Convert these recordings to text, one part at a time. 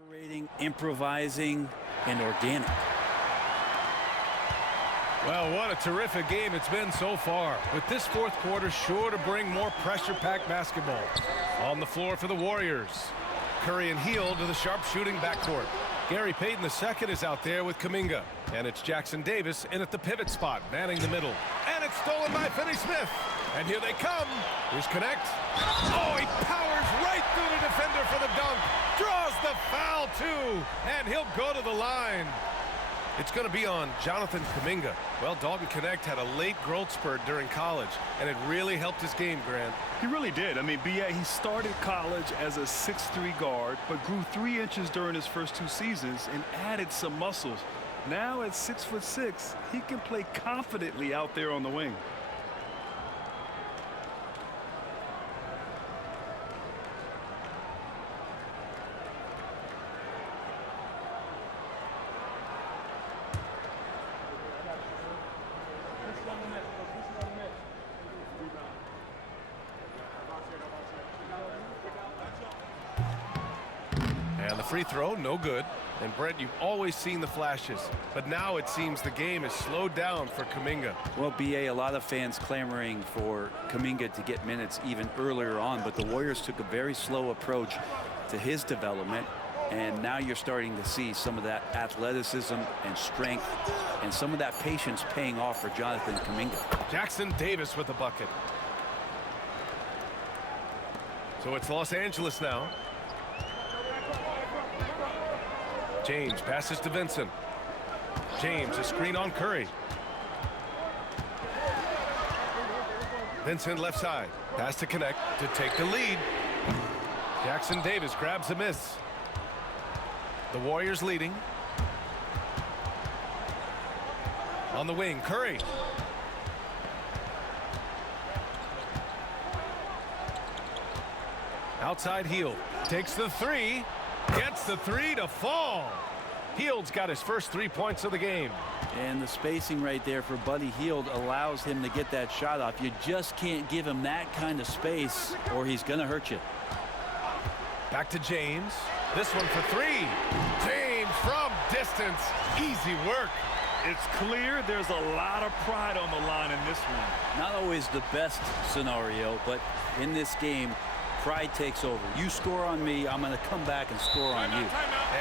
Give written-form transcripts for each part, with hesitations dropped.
Collaborating, improvising, and organic. Well, what a terrific game it's been so far, with this fourth quarter sure to bring more pressure-packed basketball. On the floor for the Warriors. Curry and Hield to the sharpshooting backcourt. Gary Payton II is out there with Kuminga. And it's Jackson Davis in at the pivot spot, manning the middle. And it's stolen by Finney-Smith. And here they come. Here's Connect. Oh, he powers right through the defender for the dunk. Draws the foul, too. And he'll go to the line. It's going to be on Jonathan Kuminga. Well, Dalton Connect had a late growth spurt during college, and it really helped his game, Grant. He really did. I mean, B.A., he started college as a 6'3" guard, but grew 3 inches during his first 2 seasons and added some muscles. Now at 6'6", he can play confidently out there on the wing. And the free throw, no good. And Brent, you've always seen the flashes, but now it seems the game is slowed down for Kuminga. Well, B.A., a lot of fans clamoring for Kuminga to get minutes even earlier on, but the Warriors took a very slow approach to his development, and now you're starting to see some of that athleticism and strength and some of that patience paying off for Jonathan Kuminga. Jackson Davis with the bucket. So it's Los Angeles now. James passes to Vincent. James, a screen on Curry. Vincent left side. Pass to Connect to take the lead. Jackson Davis grabs a miss. The Warriors leading. On the wing, Curry. Outside Hield. Takes the three. Gets the three to fall. Hield's got his first 3 points of the game. And the spacing right there for Buddy Hield allows him to get that shot off. You just can't give him that kind of space or he's going to hurt you. Back to James. This one for three. James from distance. Easy work. It's clear there's a lot of pride on the line in this one. Not always the best scenario, but in this game, pride takes over. You score on me, I'm going to come back and score on you.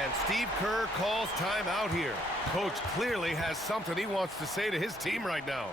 And Steve Kerr calls timeout here. Coach clearly has something he wants to say to his team right now.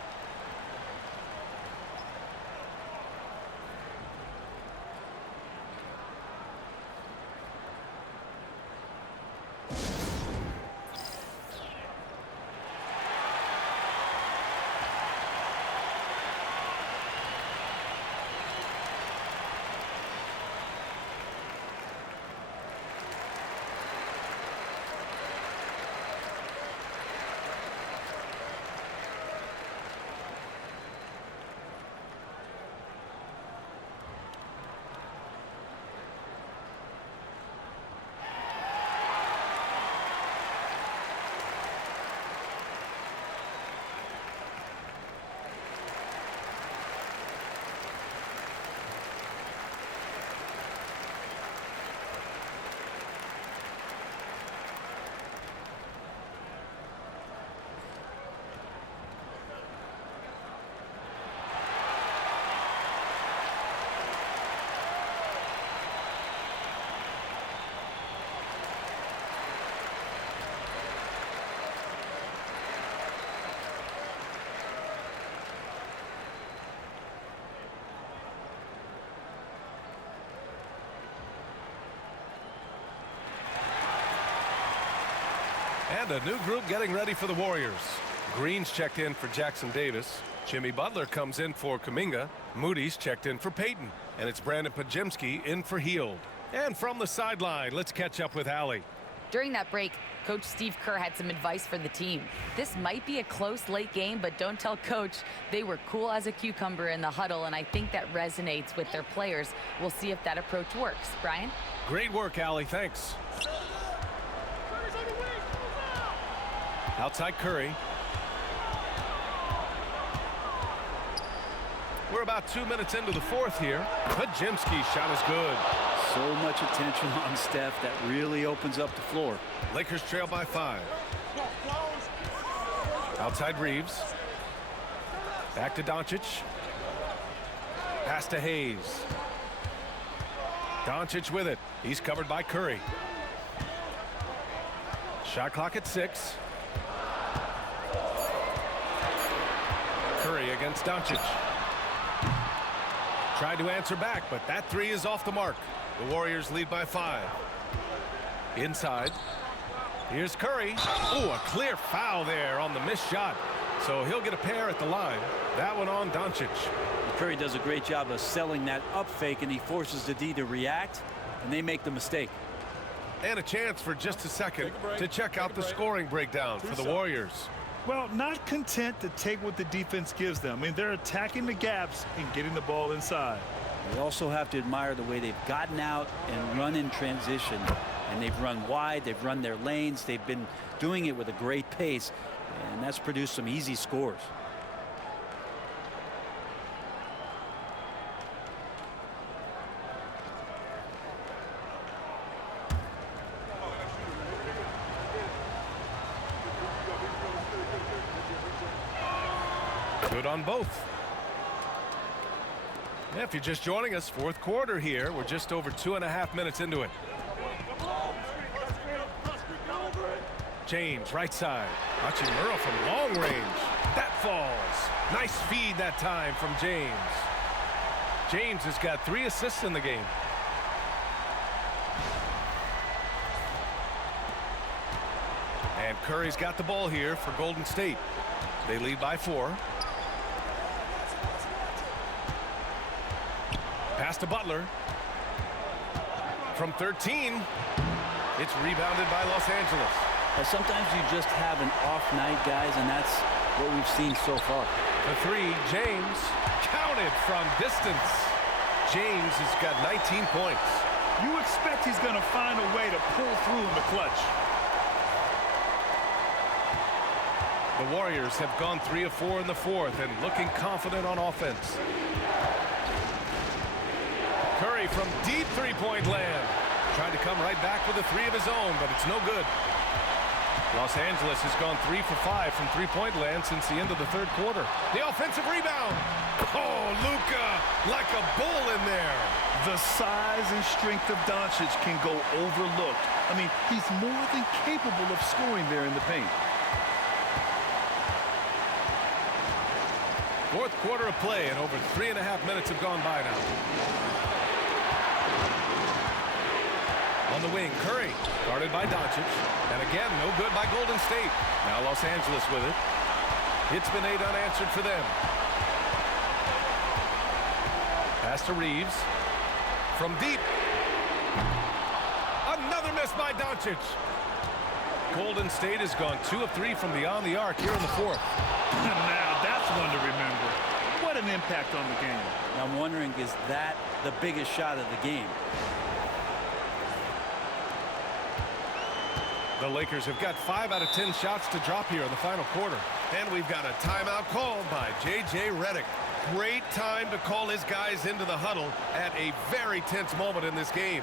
And a new group getting ready for the Warriors. Green's checked in for Jackson Davis. Jimmy Butler comes in for Kuminga. Moody's checked in for Payton. And it's Brandon Podziemski in for Hield. And from the sideline, let's catch up with Allie. During that break, Coach Steve Kerr had some advice for the team. This might be a close late game, but don't tell Coach. They were cool as a cucumber in the huddle, and I think that resonates with their players. We'll see if that approach works. Brian? Great work, Allie. Thanks. Outside Curry. We're about 2 minutes into the fourth here. Podziemski's shot is good. So much attention on Steph that really opens up the floor. Lakers trail by 5. Outside Reeves. Back to Doncic. Pass to Hayes. Doncic with it. He's covered by Curry. Shot clock at 6. Curry against Doncic. Tried to answer back, but that three is off the mark. The Warriors lead by 5. Inside. Here's Curry. Oh, a clear foul there on the missed shot. So he'll get a pair at the line. That one on Doncic. Curry does a great job of selling that up fake, and he forces the D to react, and they make the mistake. And a chance for just a second to check out the scoring breakdown for the Warriors. Well, not content to take what the defense gives them. I mean, they're attacking the gaps and getting the ball inside. We also have to admire the way they've gotten out and run in transition. And they've run wide, they've run their lanes, they've been doing it with a great pace, and that's produced some easy scores. Good on both. Yeah, if you're just joining us, fourth quarter here. We're just over 2.5 minutes into it. James, right side. Watching Murrow from long range. That falls. Nice feed that time from James. James has got 3 assists in the game. And Curry's got the ball here for Golden State. They lead by 4. Pass to Butler. From 13. It's rebounded by Los Angeles. Sometimes you just have an off night, guys, and that's what we've seen so far. The 3, James, counted from distance. James has got 19 points. You expect he's going to find a way to pull through in the clutch. The Warriors have gone 3 of 4 in the fourth and looking confident on offense. Curry from deep three-point land. Tried to come right back with a 3 of his own, but it's no good. Los Angeles has gone 3 for 5 from three-point land since the end of the third quarter. The offensive rebound. Oh, Luka, like a bull in there. The size and strength of Doncic can go overlooked. I mean, he's more than capable of scoring there in the paint. Fourth quarter of play, and over 3.5 minutes have gone by now. On the wing, Curry, guarded by Doncic. And again, no good by Golden State. Now Los Angeles with it. It's been 8 unanswered for them. Pass to Reeves. From deep. Another miss by Doncic. Golden State has gone 2 of 3 from beyond the arc here in the fourth. Now that's one to remember. What an impact on the game. I'm wondering, is that the biggest shot of the game? The Lakers have got 5 out of 10 shots to drop here in the final quarter. And we've got a timeout called by J.J. Redick. Great time to call his guys into the huddle at a very tense moment in this game.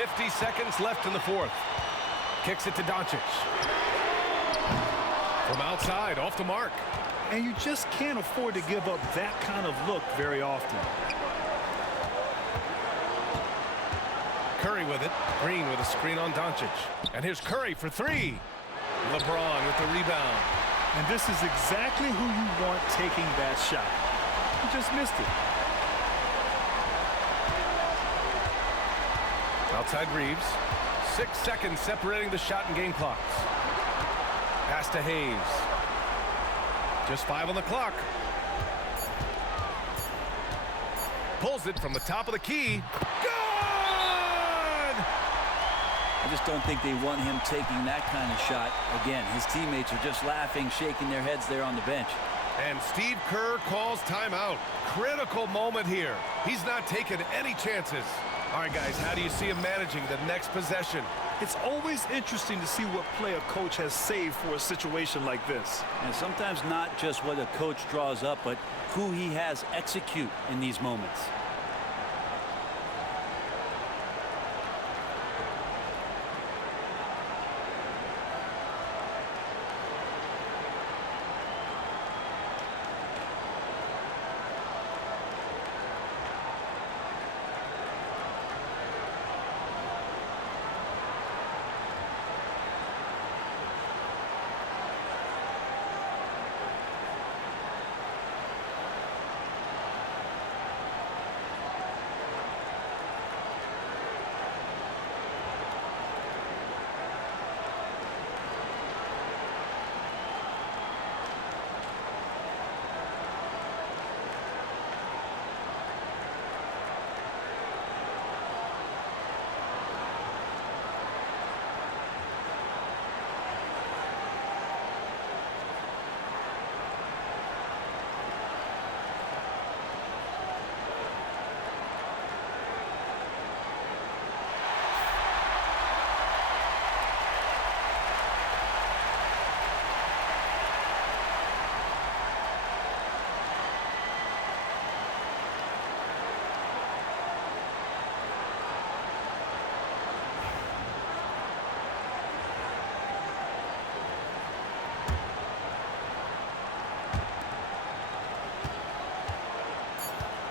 50 seconds left in the fourth. Kicks it to Doncic. From outside, off the mark. And you just can't afford to give up that kind of look very often. Curry with it. Green with a screen on Doncic. And here's Curry for three. LeBron with the rebound. And this is exactly who you want taking that shot. He just missed it. Outside Reeves. 6 seconds separating the shot and game clocks. Pass to Hayes. Just 5 on the clock. Pulls it from the top of the key. Good! I just don't think they want him taking that kind of shot again. His teammates are just laughing, shaking their heads there on the bench. And Steve Kerr calls timeout. Critical moment here. He's not taking any chances. All right, guys, how do you see him managing the next possession? It's always interesting to see what play a coach has saved for a situation like this. And sometimes not just what a coach draws up, but who he has execute in these moments.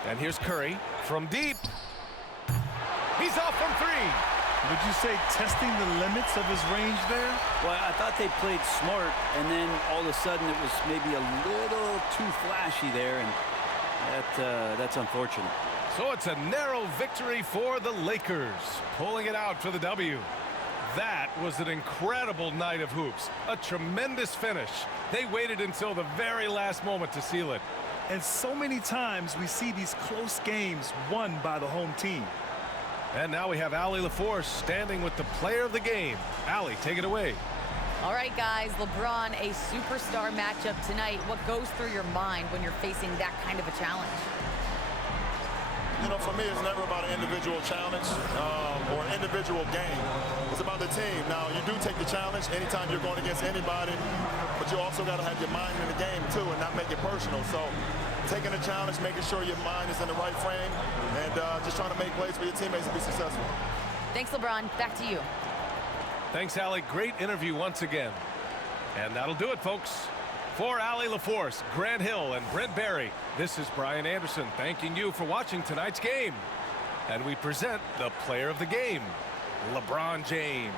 And here's Curry from deep. He's off from three. Would you say testing the limits of his range there? Well, I thought they played smart, and then all of a sudden it was maybe a little too flashy there, and that's unfortunate. So it's a narrow victory for the Lakers, pulling it out for the W. That was an incredible night of hoops, a tremendous finish. They waited until the very last moment to seal it. And so many times we see these close games won by the home team. And now we have Allie LaForce standing with the player of the game. Allie, take it away. All right, guys, LeBron, a superstar matchup tonight. What goes through your mind when you're facing that kind of a challenge? You know, for me, it's never about an individual challenge or an individual game. It's about the team. Now, you do take the challenge anytime you're going against anybody, but you also got to have your mind in the game, too, and not make it personal. So taking the challenge, making sure your mind is in the right frame, and just trying to make plays for your teammates to be successful. Thanks, LeBron. Back to you. Thanks, Allie. Great interview once again. And that'll do it, folks. For Allie LaForce, Grant Hill, and Brent Barry, this is Brian Anderson thanking you for watching tonight's game. And we present the player of the game, LeBron James.